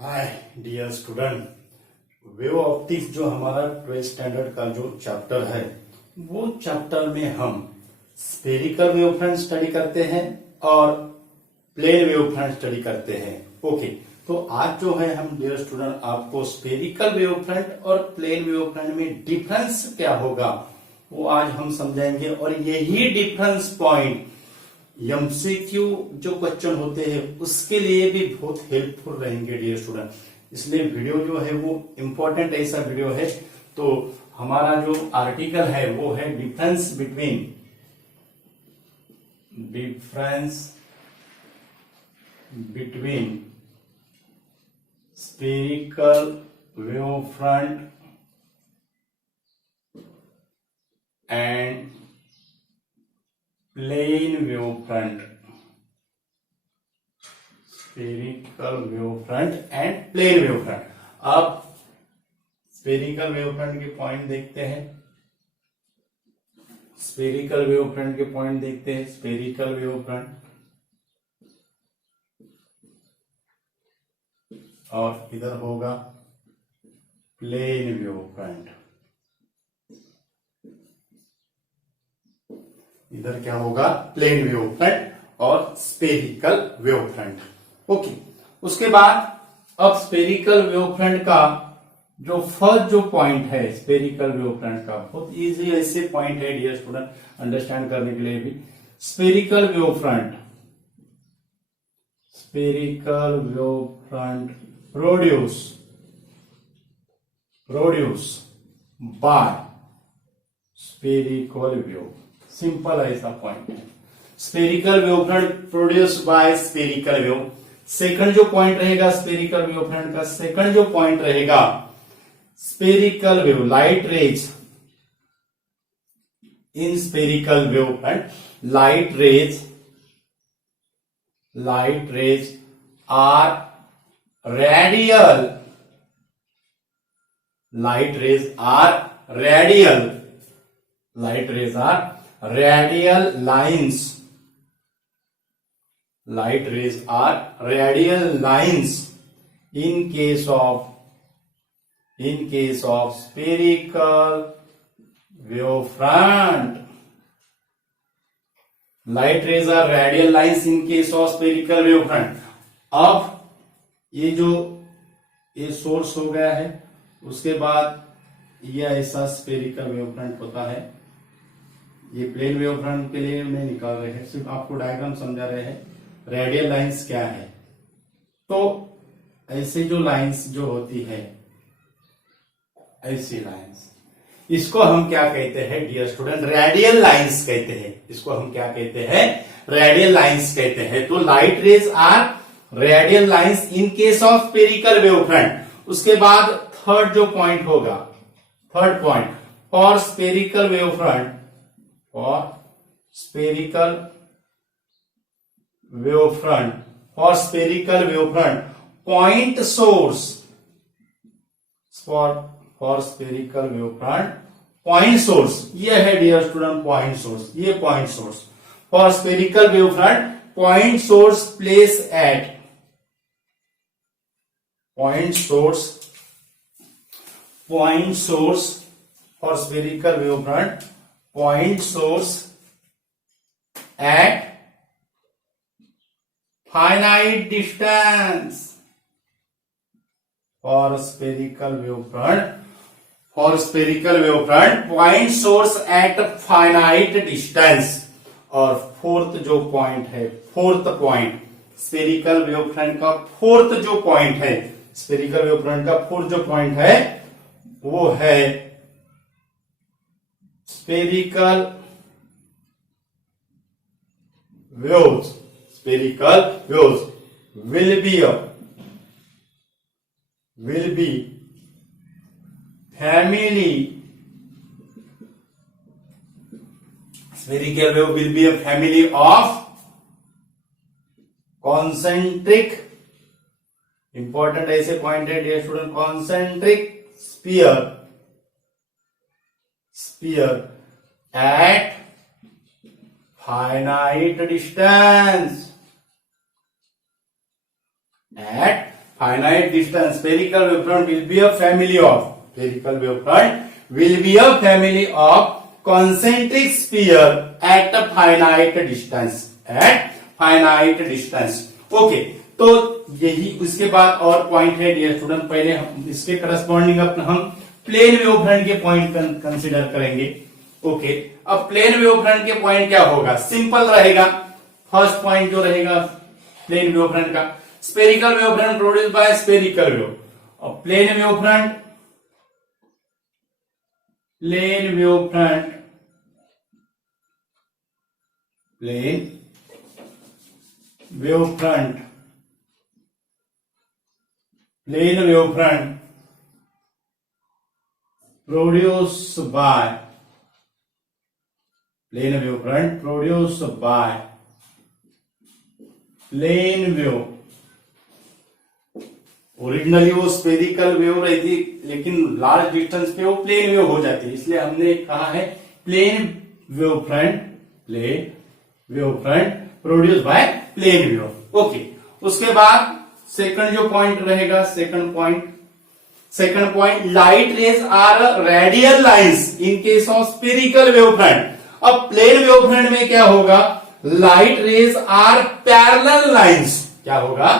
हाय dear student, wave optics जो हमारा 12th standard का जो चैप्टर है वो चैप्टर में हम स्फेरिकल वेव फ्रंट स्टडी करते हैं और प्लेन वेव फ्रंट स्टडी करते हैं। ओके, तो आज जो है हम डियर स्टूडेंट आपको स्फेरिकल वेव फ्रंट और प्लेन वेव फ्रंट में डिफरेंस क्या होगा वो आज हम समझाएंगे और यही डिफरेंस पॉइंट एमसीक्यू जो क्वेश्चन होते हैं उसके लिए भी बहुत हेल्पफुल रहेंगे डियर स्टूडेंट। इसलिए वीडियो जो है वो इम्पोर्टेंट ऐसा वीडियो है। तो हमारा जो आर्टिकल है वो है difference between spherical wave front and plane wave front. Spherical wave front and plane wave front. अब स्फेरिकल वेव फ्रंट के पॉइंट देखते हैं। स्फेरिकल वेव फ्रंट के पॉइंट देखते हैं। स्फेरिकल वेव फ्रंट और इधर होगा प्लेन वेव फ्रंट। इधर क्या होगा? प्लेन वेव फ्रंट और स्फेरिकल वेव फ्रंट। ओके, उसके बाद अब स्फेरिकल वेव फ्रंट का जो फर्स्ट जो पॉइंट है स्फेरिकल वेव फ्रंट का, बहुत इजी ऐसे पॉइंट है डियर स्टूडेंट अंडरस्टैंड करने के लिए भी। Spherical wave front produce by spherical wave. Simple ऐसा पॉइंट है। Spherical wave front produce by spherical wave. Second जो पॉइंट रहेगा स्फेरिकल वेव फ्रंट का, सेकंड जो पॉइंट रहेगा spherical wave, light rays in spherical wave front. Light rays are radial. Light rays are radial lines. Light rays are radial lines in case of spherical wave front. Light rays are radial lines in case of spherical wave front. अब ये source हो गया है, उसके बाद ये ऐसा spherical wave front होता है। ये प्लेन वेव फ्रंट के लिए मैं निकाल रहे हैं, सिर्फ आपको डायग्राम समझा रहे हैं। रेडियल लाइंस क्या है? तो ऐसे जो लाइंस जो होती है, ऐसी लाइंस, इसको हम क्या कहते हैं डियर स्टूडेंट? रेडियल लाइंस कहते हैं। इसको हम क्या कहते हैं? रेडियल लाइंस कहते हैं। तो light rays are radial lines in case of spherical wave front. उसके बाद थर्ड जो पॉइंट होगा, third point for spherical wave front, point source for spherical wave front point source। ये है डियर स्टूडेंट पॉइंट सोर्स। ये point source for spherical wave front, point source place at point source for spherical wave front, point source at finite distance। for spherical wave front point source at finite distance। और fourth जो point है, fourth point spherical wave front का fourth जो point है, spherical wave front का fourth जो point है वो है spherical waves will be family। Spherical wave will be a family of concentric, important ऐसे पॉइंट है dear student, concentric sphere at finite distance। finite distance spherical wavefront will be a family of spherical wavefront will be a family of concentric sphere at a finite distance okay तो यही उसके बाद और point है dear student पहले हम इसके corresponding हम प्लेन वेवफ्रंट के पॉइंट कंसीडर करेंगे ओके अब प्लेन वेवफ्रंट के पॉइंट क्या होगा सिंपल रहेगा फर्स्ट पॉइंट जो रहेगा प्लेन वेवफ्रंट का spherical wavefront produce by spherical wave और plane wavefront plane wavefront produced by plane wave originally वो स्पेरिकल वेव रहती लेकिन लार्ज डिस्टेंस पे वो प्लेन वेव हो जाती है इसलिए हमने कहा है plane wavefront produce by plane wave okay उसके बाद सेकंड जो पॉइंट रहेगा second point light rays are radial lines in case of spherical wavefront अब प्लेन वेवफ्रंट में क्या होगा light rays are parallel lines क्या होगा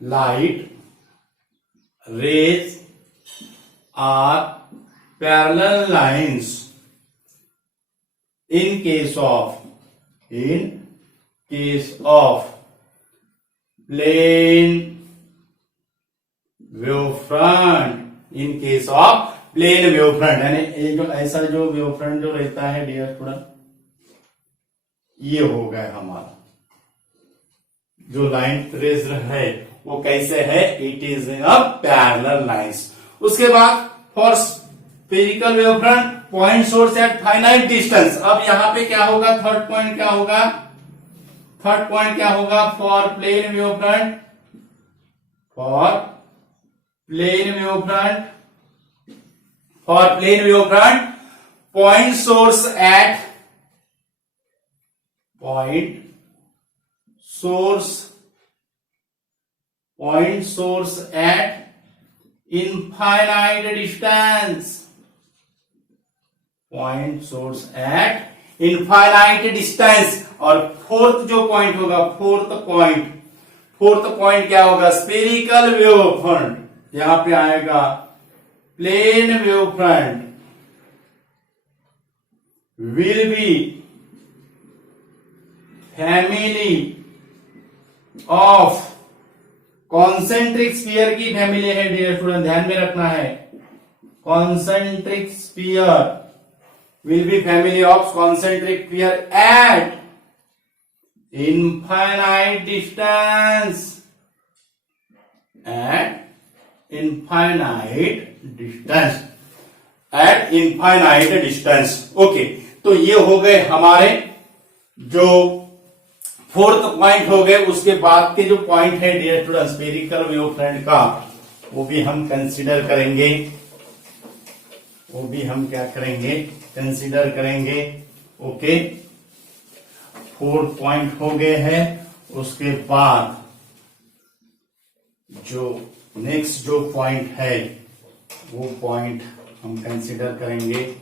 light rays are parallel lines in case of plane wavefront यानी जो ऐसा जो वेवफ्रंट जो रहता है डियर स्टूडेंट ये हो गया हमारा जो लाइन रेज है वो कैसे है it is in a parallel lines उसके बाद for spherical wavefront point source at finite distance अब यहां पे क्या होगा थर्ड पॉइंट क्या होगा for plane wavefront point source at infinite distance और फोर्थ जो पॉइंट होगा फोर्थ पॉइंट क्या होगा स्पेरिकल वेवफ्रंट यहां पे आएगा plane wavefront will be family of concentric sphere की फैमिली है डियर स्टूडेंट ध्यान में रखना है concentric sphere will be family of concentric sphere at infinite distance okay तो ये हो गए हमारे जो फोर्थ पॉइंट हो गए उसके बाद के जो पॉइंट है डियर स्टूडेंट स्पेरिकल वेवफ्रंट का वो भी हम कंसीडर करेंगे कंसीडर करेंगे ओके फोर्थ पॉइंट हो गए हैं उसके बाद जो नेक्स्ट जो पॉइंट है वो पॉइंट हम कंसीडर करेंगे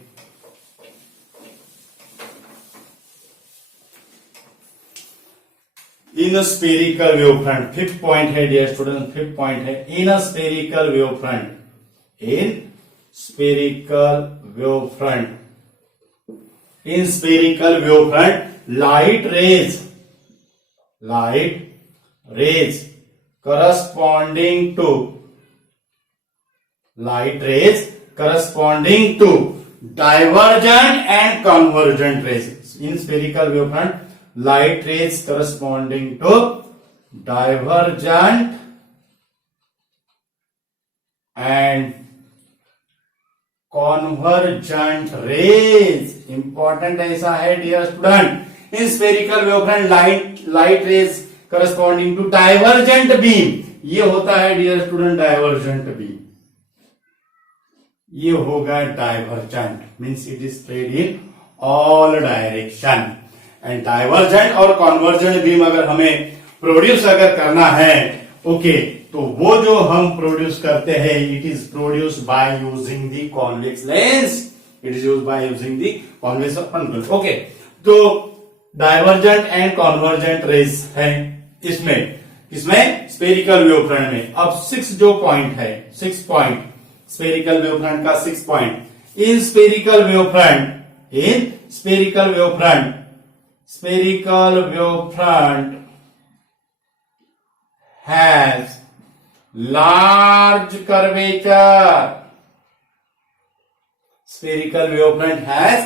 in spherical wavefront fifth point है डियर स्टूडेंट फिफ्थ पॉइंट है in spherical wavefront in spherical wavefront light rays corresponding to divergent and convergent rays in spherical wavefront light rays corresponding to divergent and convergent rays important ऐसा है dear student in spherical wavefront light rays corresponding to divergent beam ये होता है dear student divergent beam ये होगा divergent means it is spread in all direction and divergent और convergent beam अगर हमें प्रोड्यूस अगर करना है ओके तो वो जो हम प्रोड्यूस करते हैं it is produce by using the convex lens, it is use by using the convex lens. Okay, तो डाइवर्जेंट एंड कॉन्वर्जेंट रेज है इसमें स्पेरिकल वेवफ्रंट में। अब 6 जो पॉइंट है, 6 पॉइंट स्पेरिकल वेवफ्रंट का 6 point in spherical wavefront has large curvature, spherical wavefront has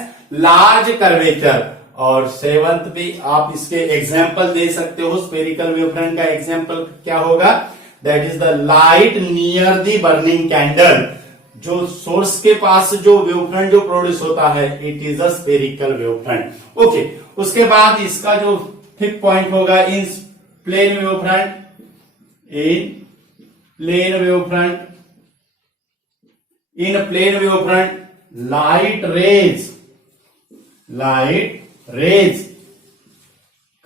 large curvature। और 7th भी आप इसके एग्जाम्पल दे सकते हो। स्पेरिकल वेवफ्रंट का एग्जाम्पल क्या होगा? That is the light near the burning candle. जो सोर्स के पास जो वेवफ्रंट जो प्रोड्यूस होता है it is a spherical wavefront. Okay, उसके बाद इसका जो 5th पॉइंट होगा in plane wavefront, in plane wavefront light rays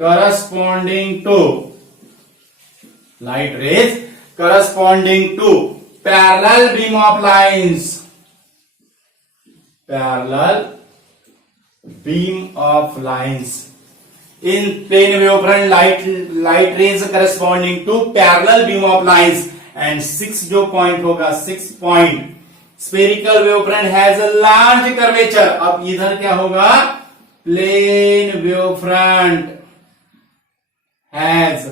corresponding to parallel beam of lines, in plane wavefront light rays corresponding to parallel beam of lines। and 6 जो point होगा, 6 point spherical wavefront has a large curvature. अब इधर क्या होगा? Plane wavefront has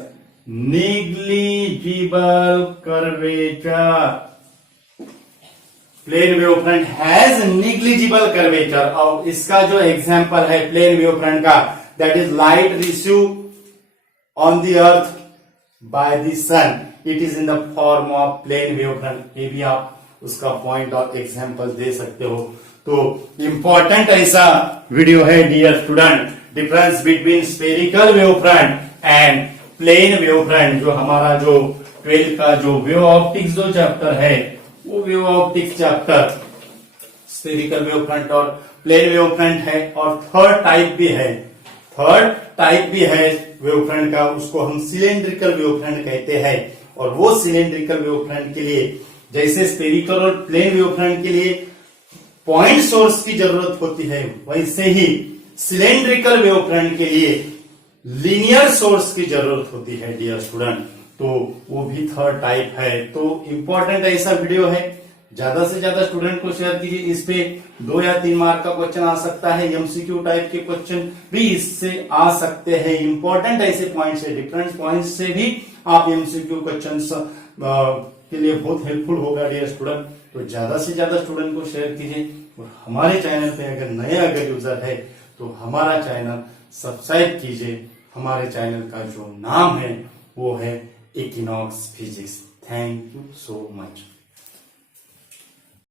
negligible curvature, plane wavefront has negligible curvature। और इसका जो example है प्लेन वेवफ्रंट का, that is light received on the earth by the sun, it is in the form of plane wavefront। ये भी आप उसका point और एग्जांपल दे सकते हो। तो इंपॉर्टेंट ऐसा वीडियो है dear student, difference between spherical wavefront and plane wavefront. जो हमारा जो 12th का जो वेव ऑप्टिक्स जो चैप्टर है वो wave optics chapter spherical wavefront और प्लेन वेवफ्रंट है। और थर्ड टाइप भी है वेवफ्रंट का, उसको हम सिलेंड्रिकल वेवफ्रंट कहते हैं। और वो सिलेंड्रिकल वेवफ्रंट के लिए जैसे स्पेरिकल और प्लेन वेवफ्रंट के लिए पॉइंट सोर्स की जरूरत होती है, वैसे ही सिलेंड्रिकल वेवफ्रंट के लिए लीनियर सोर्स की जरूरत होती है डियर स्टूडेंट। तो वो भी थर्ड टाइप है। तो इंपॉर्टेंट ऐसा वीडियो है, ज्यादा से ज्यादा स्टूडेंट को शेयर कीजिए। इस पे 2 या 3 मार्क का क्वेश्चन आ सकता है, एमसीक्यू टाइप के क्वेश्चन भी इससे आ सकते हैं। इंपॉर्टेंट ऐसे पॉइंट से, डिफरेंट पॉइंट से भी आप एमसीक्यू क्वेश्चन के लिए बहुत हेल्पफुल होगा डियर स्टूडेंट। तो ज्यादा से ज्यादा स्टूडेंट को शेयर कीजिए। और हमारे चैनल पे अगर यूजर है तो हमारा चैनल सब्सक्राइब कीजिए। हमारे चैनल का जो नाम है वो है equinox physics. Thank you so much.